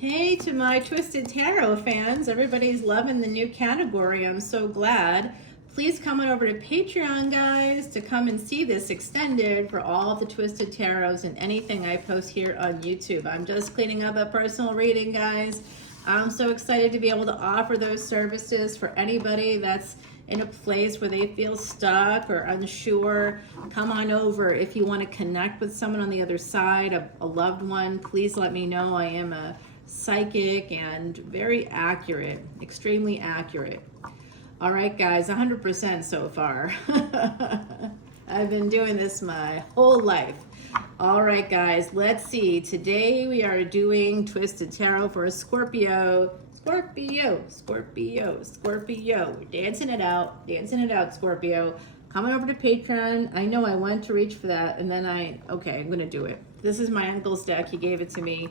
Hey to my Twisted Tarot fans. Everybody's loving the new category. I'm so glad. Please come on over to Patreon, guys, to come and see this extended for all of the Twisted Tarots and anything I post here on YouTube. I'm just cleaning up a personal reading, guys. I'm so excited to be able to offer those services for anybody that's in a place where they feel stuck or unsure. Come on over. If you want to connect with someone on the other side, a loved one, please let me know. I am a psychic and very accurate, extremely accurate. All right, guys, 100% so far. I've been doing this my whole life. All right, guys, let's see. Today we are doing Twisted Tarot for a Scorpio. Scorpio, Scorpio, Scorpio. We're dancing it out, Scorpio. Coming over to Patreon. I know I went to reach for that, and then okay, I'm going to do it. This is my uncle's deck. He gave it to me.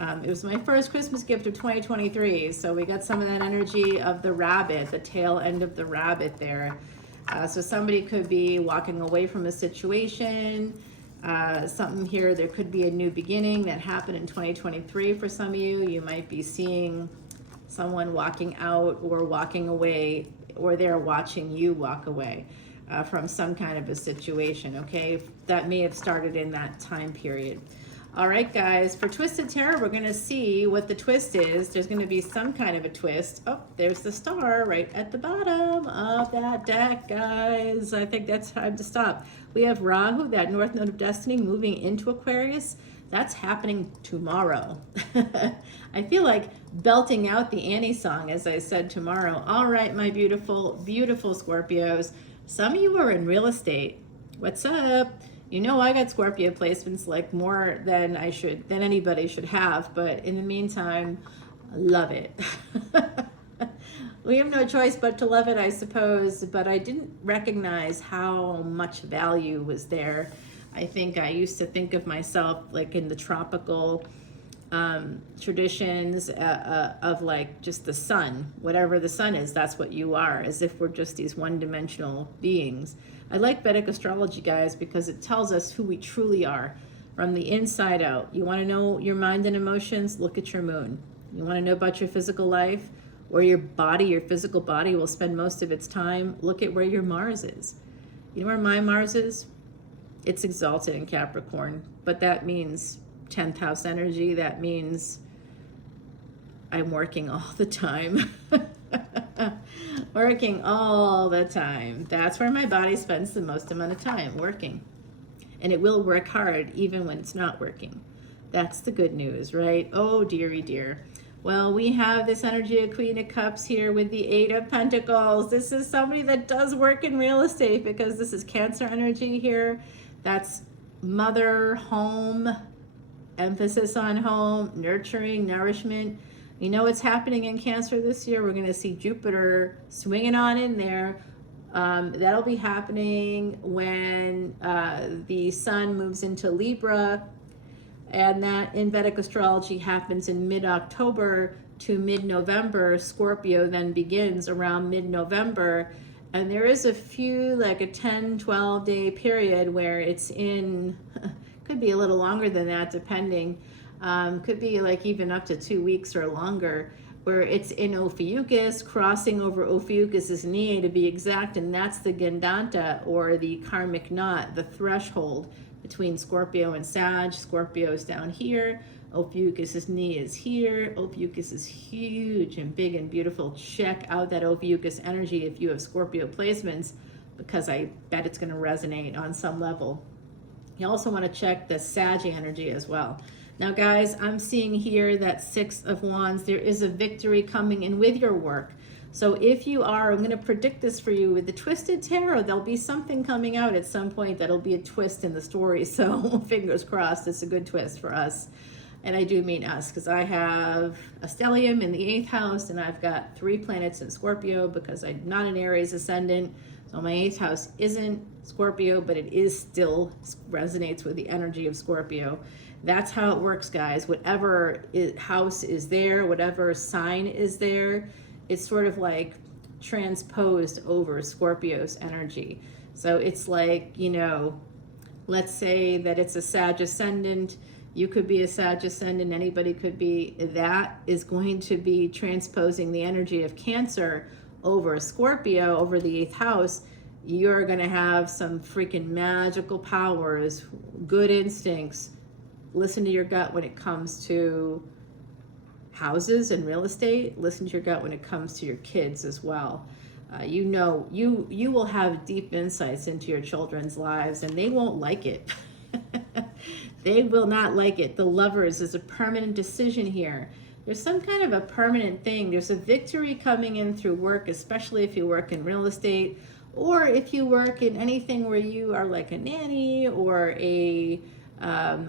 It was my first Christmas gift of 2023, so we got some of that energy of the rabbit, the tail end of the rabbit there. So somebody could be walking away from a situation, something here, there could be a new beginning that happened in 2023 for some of you. You might be seeing someone walking out or walking away, or they're watching you walk away from some kind of a situation, okay? That may have started in that time period. All right, guys, for Twisted Tarot, we're going to see what the twist is. There's going to be some kind of a twist. Oh, there's the star right at the bottom of that deck, guys. I think that's time to stop. We have Rahu, that North Node of Destiny, moving into Aquarius. That's happening tomorrow. I feel like belting out the Annie song, as I said, tomorrow. All right, my beautiful, beautiful Scorpios. Some of you are in real estate. What's up? You know, I got Scorpio placements like more than anybody should have, but in the meantime, I love it. We have no choice but to love it, I suppose, but I didn't recognize how much value was there. I think I used to think of myself like in the tropical traditions of like just the sun. Whatever the sun is, that's what you are, as if we're just these one-dimensional beings. I like Vedic Astrology, guys, because it tells us who we truly are from the inside out. You want to know your mind and emotions? Look at your moon. You want to know about your physical life or your body, your physical body will spend most of its time? Look at where your Mars is. You know where my Mars is? It's exalted in Capricorn, but that means 10th house energy. That means I'm working all the time. Working all the time. That's where my body spends the most amount of time, working. And it will work hard even when it's not working. That's the good news, right? Oh, dearie dear. Well, we have this energy of Queen of Cups here with the Eight of Pentacles. This is somebody that does work in real estate because this is Cancer energy here. That's mother, home, emphasis on home, nurturing, nourishment. You know what's happening in Cancer this year? We're going to see Jupiter swinging on in there. That'll be happening when the sun moves into Libra. And that in Vedic Astrology happens in mid-October to mid-November. Scorpio then begins around mid-November. And there is a few, like a 10, 12 day period where it's in, could be a little longer than that depending. Could be like even up to 2 weeks or longer, where it's in Ophiuchus, crossing over Ophiuchus's knee to be exact, and that's the Gandanta, or the karmic knot, the threshold between Scorpio and Sag. Scorpio is down here, Ophiuchus's knee is here. Ophiuchus is huge and big and beautiful. Check out that Ophiuchus energy if you have Scorpio placements, because I bet it's going to resonate on some level. You also want to check the Sag energy as well. Now, guys, I'm seeing here that Six of Wands, there is a victory coming in with your work. So if you are, I'm going to predict this for you with the Twisted Tarot, there'll be something coming out at some point that'll be a twist in the story. So fingers crossed, it's a good twist for us. And I do mean us, because I have a stellium in the 8th house, and I've got 3 planets in Scorpio because I'm not an Aries ascendant. So my 8th house isn't Scorpio, but it is still resonates with the energy of Scorpio. That's how it works, guys. Whatever house is there, whatever sign is there, it's sort of like transposed over Scorpio's energy. So it's like, you know, let's say that it's a Sag ascendant, You could be a Sag Ascendant, anybody could be. That is going to be transposing the energy of Cancer over Scorpio, over the 8th house. You're going to have some freaking magical powers, good instincts. Listen to your gut when it comes to houses and real estate. Listen to your gut when it comes to your kids as well. You know, you will have deep insights into your children's lives, and they won't like it. They will not like it. The Lovers is a permanent decision here. There's some kind of a permanent thing. There's a victory coming in through work, especially if you work in real estate, or if you work in anything where you are like a nanny or a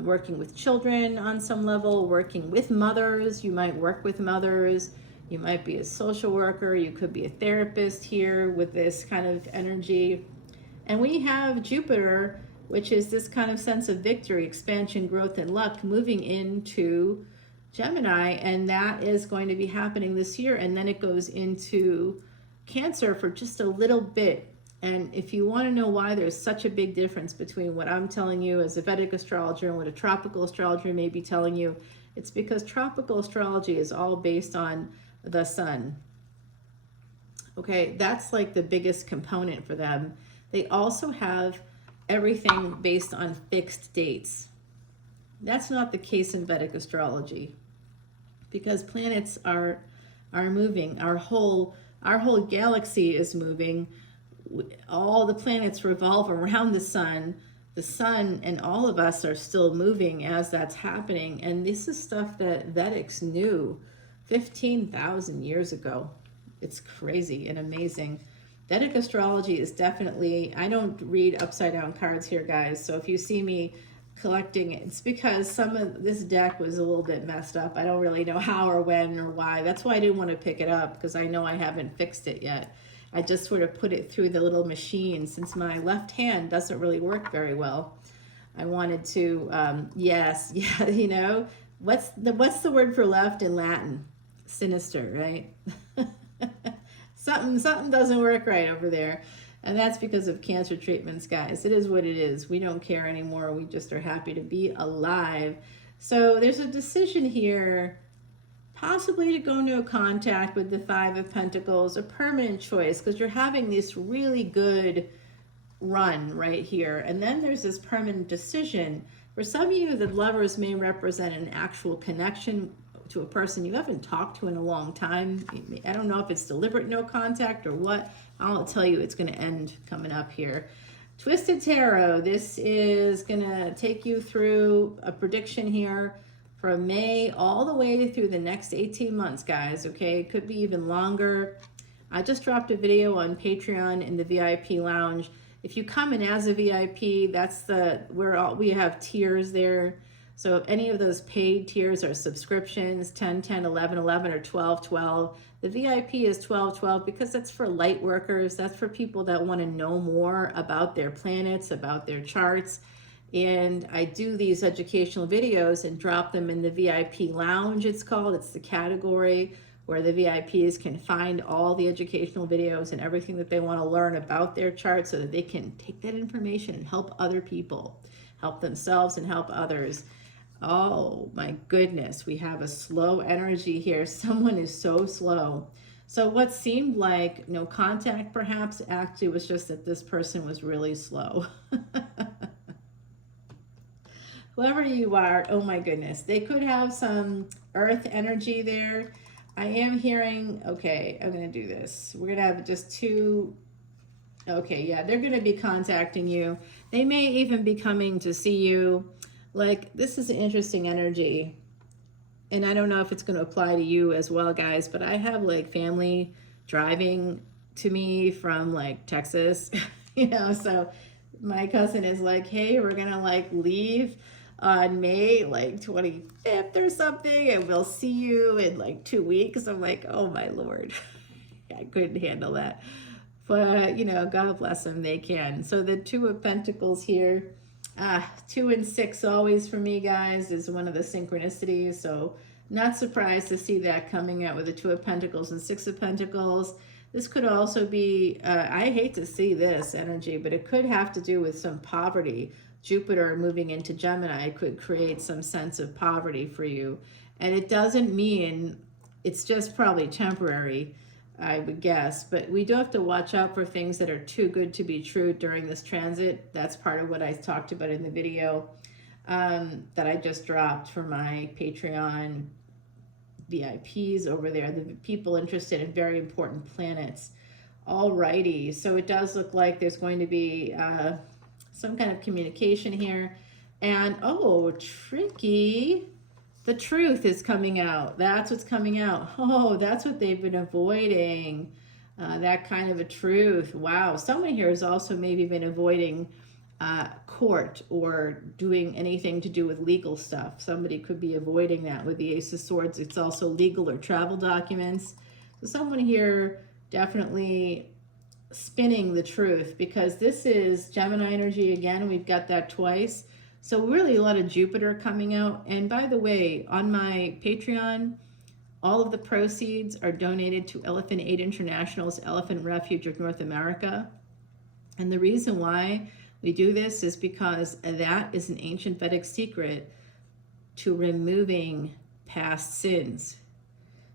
working with children on some level, working with mothers. You might work with mothers. You might be a social worker. You could be a therapist here with this kind of energy. And we have Jupiter, which is this kind of sense of victory, expansion, growth, and luck moving into Gemini. And that is going to be happening this year. And then it goes into Cancer for just a little bit. And if you want to know why there's such a big difference between what I'm telling you as a Vedic astrologer and what a tropical astrologer may be telling you, it's because tropical astrology is all based on the sun. Okay, that's like the biggest component for them. They also have everything based on fixed dates. That's not the case in Vedic astrology, because planets are moving. Our whole galaxy is moving. All the planets revolve around the sun and all of us are still moving as that's happening. And this is stuff that Vedics knew 15,000 years ago. It's crazy and amazing. Vedic astrology is definitely, I don't read upside down cards here, guys. So if you see me collecting it, it's because some of this deck was a little bit messed up. I don't really know how or when or why. That's why I didn't want to pick it up, because I know I haven't fixed it yet. I just sort of put it through the little machine since my left hand doesn't really work very well. I wanted to, yes, yeah, you know, what's the word for left in Latin? Sinister, right? Something doesn't work right over there. And that's because of cancer treatments, guys. It is what it is. We don't care anymore. We just are happy to be alive. So there's a decision here, possibly to go into contact with the Five of Pentacles, a permanent choice, because you're having this really good run right here. And then there's this permanent decision. For some of you, the Lovers may represent an actual connection to a person you haven't talked to in a long time. I don't know if it's deliberate no contact or what. I'll tell you, it's going to end coming up here. Twisted Tarot, this is going to take you through a prediction here from May all the way through the next 18 months, guys, okay? It could be even longer. I just dropped a video on Patreon in the VIP lounge. If you come in as a VIP, that's we have tiers there. So if any of those paid tiers are subscriptions, 10, 10, 11, 11, or 12, 12. The VIP is 12, 12 because that's for light workers. That's for people that want to know more about their planets, about their charts. And I do these educational videos and drop them in the VIP lounge, it's called. It's the category where the VIPs can find all the educational videos and everything that they want to learn about their chart so that they can take that information and help other people, help themselves and help others. Oh my goodness, we have a slow energy here. Someone is so slow. So what seemed like no contact perhaps actually was just that this person was really slow. Whoever you are, oh my goodness, they could have some earth energy there. I am hearing, okay, I'm going to do this. We're going to have just two. Okay, yeah, they're going to be contacting you. They may even be coming to see you. Like, this is an interesting energy. And I don't know if it's going to apply to you as well, guys, but I have like family driving to me from like Texas, you know, so my cousin is like, hey, we're going to like leave on May like 25th or something, and we'll see you in like 2 weeks. I'm like, oh my Lord, I couldn't handle that. But, you know, God bless them, they can. So the Two of Pentacles here, 2 and 6 always for me, guys, is one of the synchronicities. So not surprised to see that coming out with the 2 of Pentacles and 6 of Pentacles. This could also be, I hate to see this energy, but it could have to do with some poverty. Jupiter moving into Gemini could create some sense of poverty for you. And it doesn't mean, it's just probably temporary, I would guess. But we do have to watch out for things that are too good to be true during this transit. That's part of what I talked about in the video that I just dropped for my Patreon VIPs over there, the people interested in very important planets. Alrighty, so it does look like there's going to be some kind of communication here. And oh, tricky. The truth is coming out. That's what's coming out. Oh, that's what they've been avoiding. That kind of a truth. Wow. Someone here has also maybe been avoiding court or doing anything to do with legal stuff. Somebody could be avoiding that with the Ace of Swords. It's also legal or travel documents. So someone here definitely spinning the truth, because this is Gemini energy again. We've got that twice. So really a lot of Jupiter coming out. And by the way, on my Patreon, all of the proceeds are donated to Elephant Aid International's Elephant Refuge of North America. And the reason why we do this is because that is an ancient Vedic secret to removing past sins.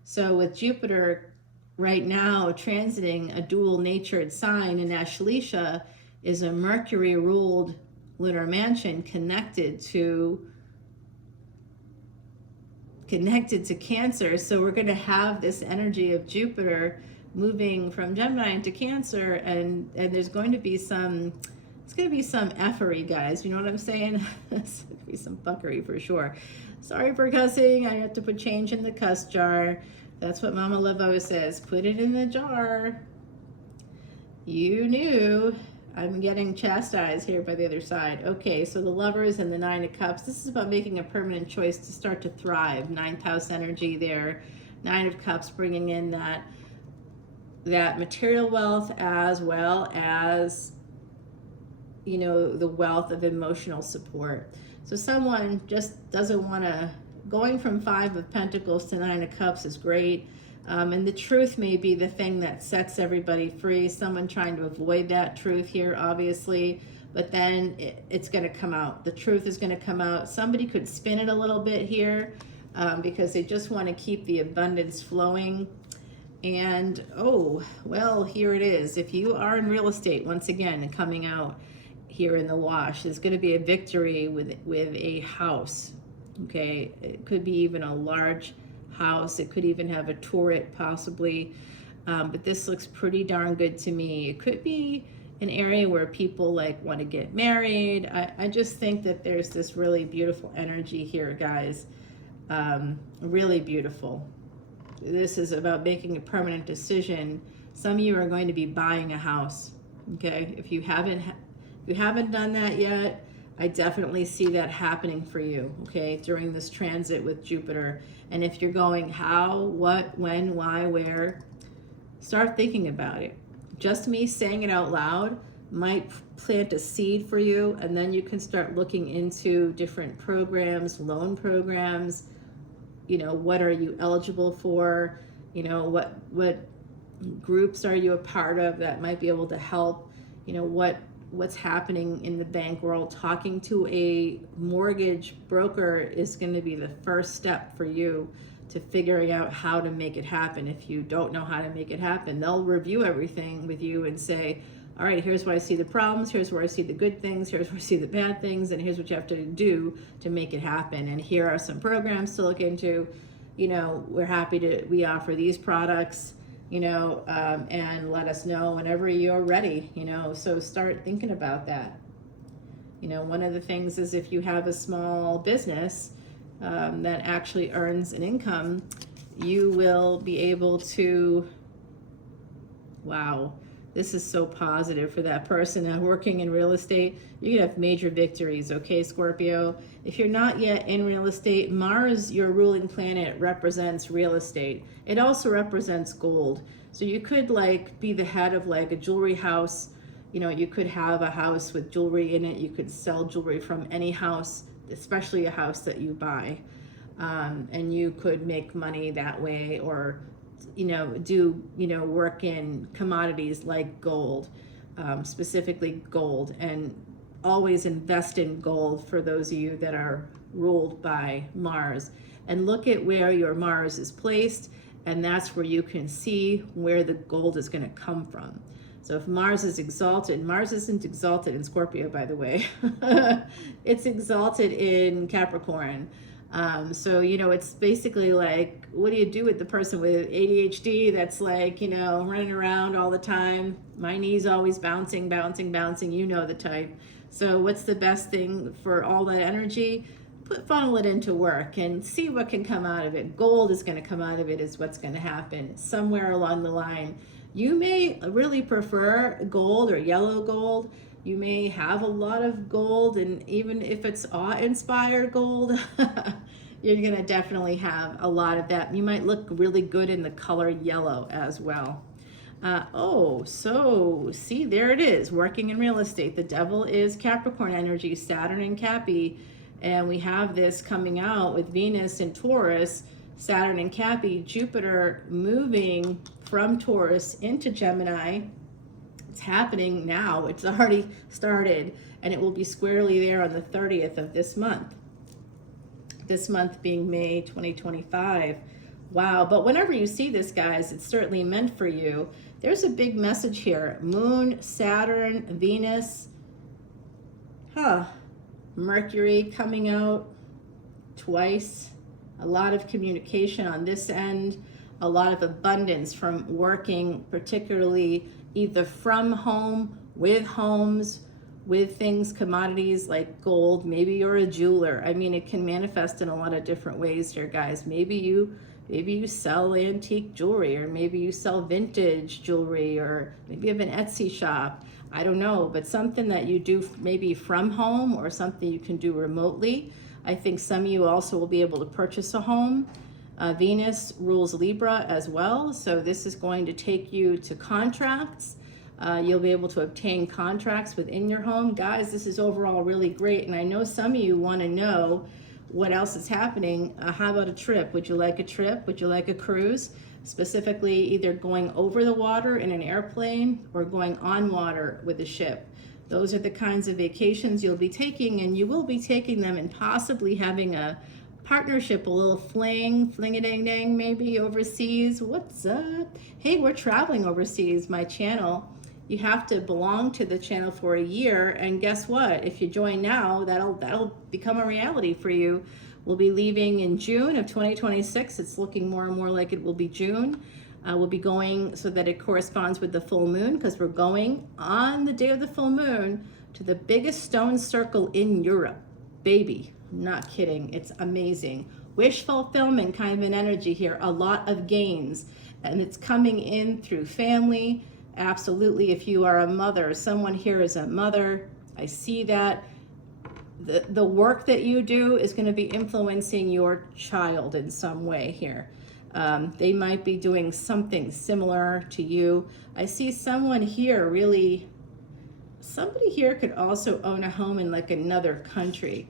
So with Jupiter right now transiting a dual-natured sign in Ashleisha is a Mercury-ruled lunar mansion connected to Cancer. So we're going to have this energy of Jupiter moving from Gemini into Cancer, and there's going to be some, it's going to be some effery, guys. You know what I'm saying? It's going to be some fuckery for sure. Sorry for cussing. I have to put change in the cuss jar. That's what Mama Lavo says. Put it in the jar. You knew. I'm getting chastised here by the other side. Okay, so the Lovers and the Nine of Cups. This is about making a permanent choice to start to thrive. Ninth house energy there. Nine of Cups bringing in that material wealth, as well as, you know, the wealth of emotional support. So someone just doesn't want to, going from Five of Pentacles to Nine of Cups is great. And the truth may be the thing that sets everybody free. Someone trying to avoid that truth here, obviously, but then it's going to come out. The truth is going to come out. Somebody could spin it a little bit here because they just want to keep the abundance flowing. And, oh, well, here it is. If you are in real estate, once again, coming out here in the wash, there's going to be a victory with a house. Okay, it could be even a large house. It could even have a turret possibly, but this looks pretty darn good to me. It could be an area where people like want to get married. I just think that there's this really beautiful energy here, guys. Really beautiful. This is about making a permanent decision. Some of you are going to be buying a house. Okay, if you haven't done that yet, I definitely see that happening for you, okay, during this transit with Jupiter. And if you're going how, what, when, why, where, start thinking about it. Just me saying it out loud might plant a seed for you, and then you can start looking into different programs, loan programs. You know, what are you eligible for? You know, what groups are you a part of that might be able to help? You know, what's happening in the bank world. Talking to a mortgage broker is going to be the first step for you to figuring out how to make it happen. If you don't know how to make it happen, they'll review everything with you and say, all right, here's where I see the problems, here's where I see the good things, here's where I see the bad things, and here's what you have to do to make it happen. And here are some programs to look into. You know, we offer these products, you know, and let us know whenever you're ready, you know, so start thinking about that. You know, one of the things is if you have a small business that actually earns an income, you will be able to, wow, this is so positive for that person working in real estate. You're gonna have major victories, okay, Scorpio? If you're not yet in real estate, Mars, your ruling planet, represents real estate. It also represents gold. So you could like be the head of like a jewelry house. You know, you could have a house with jewelry in it. You could sell jewelry from any house, especially a house that you buy. And you could make money that way, or you know, do, you know, work in commodities like gold, specifically gold. And always invest in gold for those of you that are ruled by Mars. And look at where your Mars is placed, and that's where you can see where the gold is going to come from. So if Mars is exalted, Mars isn't exalted in Scorpio, by the way. It's exalted in Capricorn. So, you know, it's basically like, what do you do with the person with ADHD that's like, you know, running around all the time? My knee's always bouncing, bouncing, bouncing. You know the type. So what's the best thing for all that energy? Funnel it into work and see what can come out of it. Gold is going to come out of it is what's going to happen somewhere along the line. You may really prefer gold or yellow gold. You may have a lot of gold, and even if it's awe-inspired gold, you're going to definitely have a lot of that. You might look really good in the color yellow as well. So see, there it is, working in real estate. The devil is Capricorn energy, Saturn and Cappy, and we have this coming out with Venus and Taurus, Saturn and Cappy, Jupiter moving from Taurus into Gemini. It's happening now. It's already started, and it will be squarely there on the 30th of this month. This month being May 2025. Wow, but whenever you see this, guys, it's certainly meant for you. There's a big message here. Moon, Saturn, Venus, Mercury coming out twice. A lot of communication on this end, a lot of abundance from working, particularly either from home, with homes, with things, commodities like gold. Maybe you're a jeweler. I mean, it can manifest in a lot of different ways here, guys. Maybe you sell antique jewelry, or maybe you sell vintage jewelry, or maybe you have an Etsy shop. I don't know, but something that you do maybe from home or something you can do remotely. I think some of you also will be able to purchase a home. Venus rules Libra as well, so this is going to take you to contracts. You'll be able to obtain contracts within your home. Guys, this is overall really great, and I know some of you want to know what else is happening. How about a trip? Would you like a trip? Would you like a cruise? Specifically, either going over the water in an airplane or going on water with a ship. Those are the kinds of vacations you'll be taking, and you will be taking them and possibly having a partnership, a little fling-a-dang-dang maybe overseas. What's up? Hey, we're traveling overseas, my channel. You have to belong to the channel for a year, and guess what? If you join now, that'll become a reality for you. We'll be leaving in June of 2026. It's looking more and more like it will be June. We'll be going so that it corresponds with the full moon, because we're going on the day of the full moon to the biggest stone circle in Europe. Baby, I'm not kidding. It's amazing. Wish fulfillment kind of an energy here. A lot of gains. And it's coming in through family. Absolutely. If you are a mother, someone here is a mother. I see that. The work that you do is going to be influencing your child in some way here. They might be doing something similar to you. I see someone here somebody here could also own a home in like another country.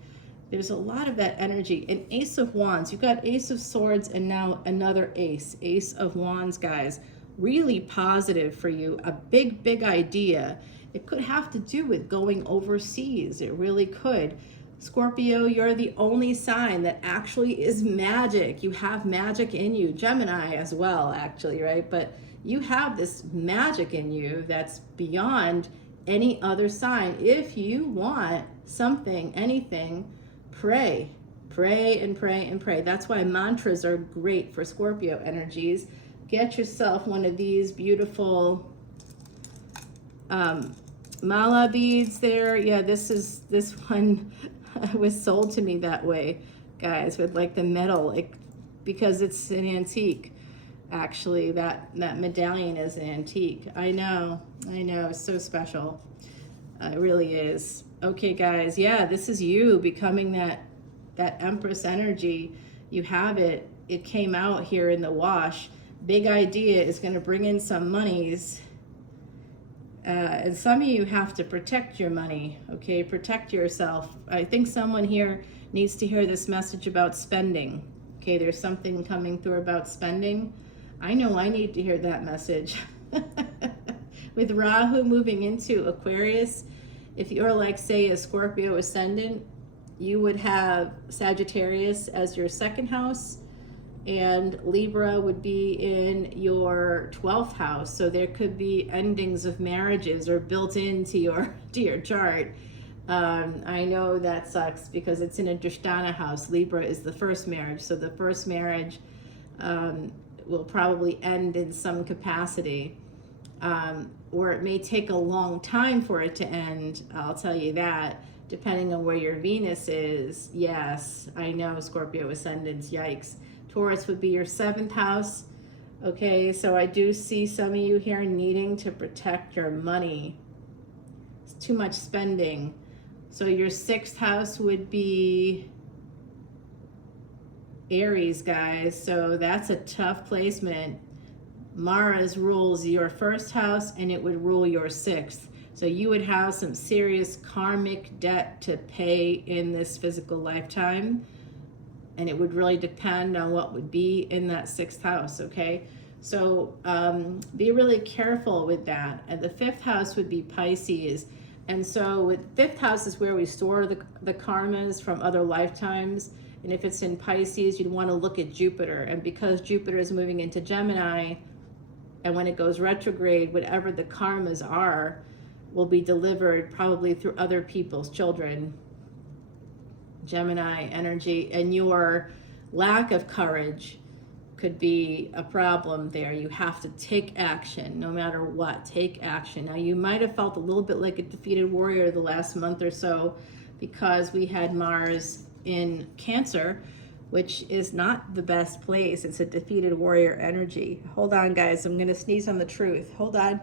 There's a lot of that energy. An Ace of Wands, you've got Ace of Swords and now another Ace of Wands, guys. Really positive for you, a big idea. It could have to do with going overseas. It really could. Scorpio, you're the only sign that actually is magic. You have magic in you. Gemini as well, actually, right? But you have this magic in you that's beyond any other sign. If you want something, anything, pray. Pray and pray and pray. That's why mantras are great for Scorpio energies. Get yourself one of these beautiful mala beads there. Yeah, this one was sold to me that way, guys, with like the metal, because it's an antique. Actually, that medallion is an antique. I know, it's so special. It really is. Okay, guys, yeah, this is you becoming that Empress energy. You have it. It came out here in the wash. Big idea is going to bring in some monies. And some of you have to protect your money, okay? Protect yourself. I think someone here needs to hear this message about spending. Okay, there's something coming through about spending. I know I need to hear that message. With Rahu moving into Aquarius, if you're like, say, a Scorpio ascendant, you would have Sagittarius as your second house, and Libra would be in your 12th house. So there could be endings of marriages or built into your chart. I know that sucks because it's in a Drishtana house. Libra is the first marriage, so the first marriage will probably end in some capacity, or it may take a long time for it to end. I'll tell you that, depending on where your Venus is. Yes, I know, Scorpio ascendants, yikes. Taurus would be your 7th house. Okay, so I do see some of you here needing to protect your money. It's too much spending. So your 6th house would be Aries, guys. So that's a tough placement. Mars rules your 1st house and it would rule your 6th. So you would have some serious karmic debt to pay in this physical lifetime. And it would really depend on what would be in that 6th house, okay? So be really careful with that. And the 5th house would be Pisces. And so with 5th house is where we store the karmas from other lifetimes. And if it's in Pisces, you'd want to look at Jupiter. And because Jupiter is moving into Gemini, and when it goes retrograde, whatever the karmas are will be delivered probably through other people's children. Gemini energy, and your lack of courage could be a problem there. You have to take action no matter what. Take action. Now, you might have felt a little bit like a defeated warrior the last month or so because we had Mars in Cancer, which is not the best place. It's a defeated warrior energy. Hold on, guys. I'm going to sneeze on the truth. Hold on.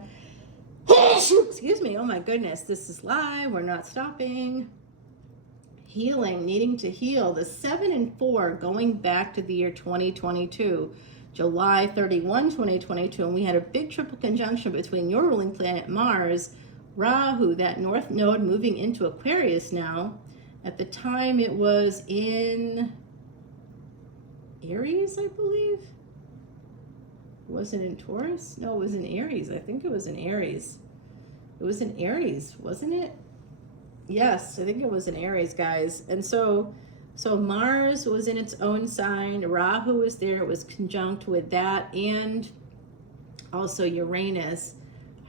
Excuse me. Oh, my goodness. This is live. We're not stopping. Healing, needing to heal. The 7 and 4 going back to the year 2022, July 31, 2022, and we had a big triple conjunction between your ruling planet Mars, Rahu, that north node moving into Aquarius now. At the time it was in Aries, I believe. Was it in Taurus? No, it was in Aries. I think it was in Aries. It was in Aries, wasn't it? Yes, I think it was in Aries, guys. And so Mars was in its own sign. Rahu was there. It was conjunct with that and also Uranus.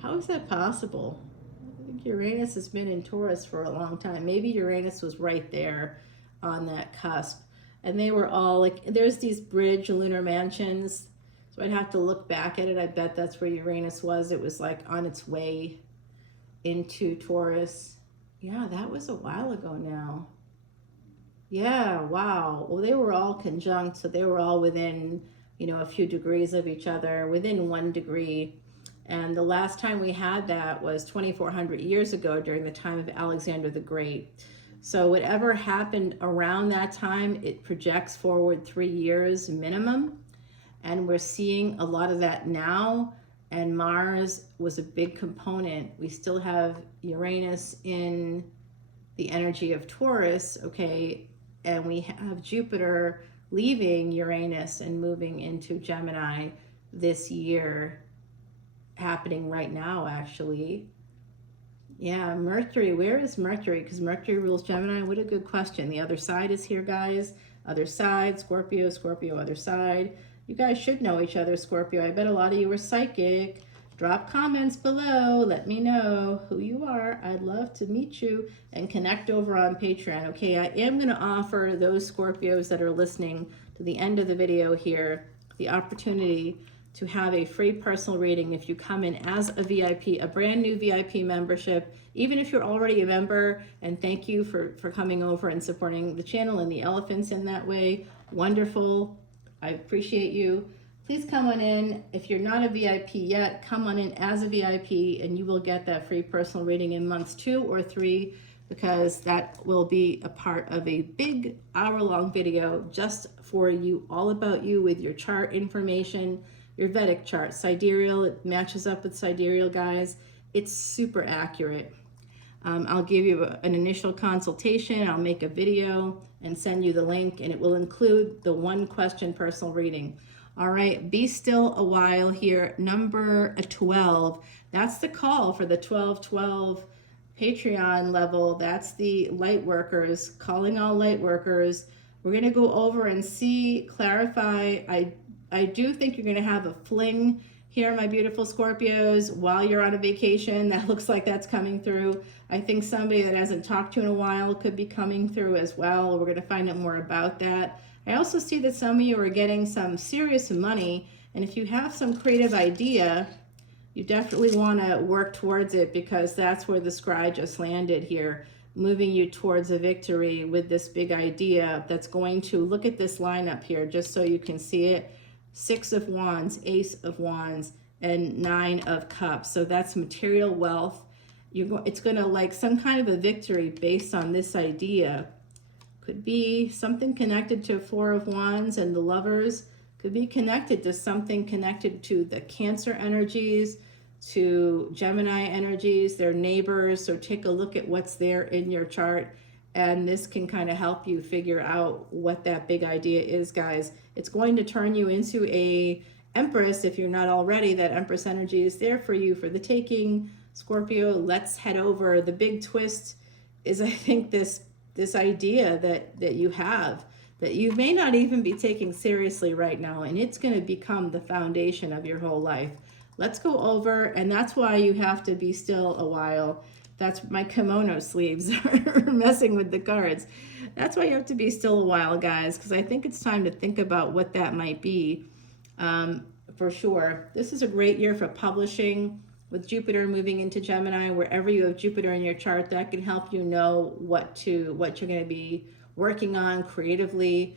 How is that possible? I think Uranus has been in Taurus for a long time. Maybe Uranus was right there on that cusp. And they were all like, there's these bridge lunar mansions. So I'd have to look back at it. I bet that's where Uranus was. It was like on its way into Taurus. Yeah, that was a while ago now. Yeah, wow. Well, they were all conjunct, so they were all within, a few degrees of each other, within 1 degree. And the last time we had that was 2,400 years ago during the time of Alexander the Great. So whatever happened around that time, it projects forward 3 years minimum. And we're seeing a lot of that now. And Mars was a big component. We still have Uranus in the energy of Taurus, okay? And we have Jupiter leaving Uranus and moving into Gemini this year, happening right now, actually. Yeah, Mercury, where is Mercury? Because Mercury rules Gemini. What a good question. The other side is here, guys. Other side, Scorpio, Scorpio, other side. You guys should know each other, Scorpio. I bet a lot of you are psychic. Drop comments below. Let me know who you are. I'd love to meet you and connect over on Patreon. Okay, I am going to offer those Scorpios that are listening to the end of the video here the opportunity to have a free personal reading if you come in as a VIP, a brand new VIP membership, even if you're already a member. And thank you for coming over and supporting the channel and the elephants in that way. Wonderful. I appreciate you. Please come on in. If you're not a VIP yet, come on in as a VIP and you will get that free personal reading in months 2 or 3, because that will be a part of a big hour-long video just for you, all about you, with your chart information, your Vedic chart, sidereal. It matches up with sidereal, guys. It's super accurate. I'll give you an initial consultation. I'll make a video and send you the link, and it will include the 1 question personal reading. All right, be still a while here. Number 12, that's the call for the 12-12 Patreon level, that's the light workers, calling all light workers. We're going to go over and see, clarify. I do think you're going to have a fling here, my beautiful Scorpios, while you're on a vacation. That looks like that's coming through. I think somebody that hasn't talked to you in a while could be coming through as well. We're going to find out more about that. I also see that some of you are getting some serious money, and if you have some creative idea, you definitely want to work towards it, because that's where the scry just landed here, moving you towards a victory with this big idea that's going to, look at this lineup here just so you can see it. 6 of Wands, Ace of Wands, and 9 of Cups. So that's material wealth. It's going to, like, some kind of a victory based on this idea. Could be something connected to 4 of Wands and the Lovers. Could be connected to something connected to the Cancer energies, to Gemini energies, their neighbors. So take a look at what's there in your chart, and this can kind of help you figure out what that big idea is, guys. It's going to turn you into a Empress if you're not already. That Empress energy is there for you for the taking, Scorpio. Let's head over. The big twist is, I think, this idea that you have, that you may not even be taking seriously right now, and it's going to become the foundation of your whole life. Let's go over, and that's why you have to be still a while. That's my kimono sleeves are messing with the cards. That's why you have to be still a while, guys, because I think it's time to think about what that might be, for sure. This is a great year for publishing. With Jupiter moving into Gemini, wherever you have Jupiter in your chart, that can help you know what you're going to be working on creatively.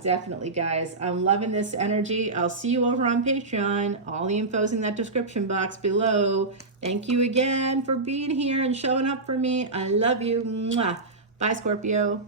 Definitely, guys. I'm loving this energy. I'll see you over on Patreon. All the info's in that description box below. Thank you again for being here and showing up for me. I love you. Mwah. Bye, Scorpio.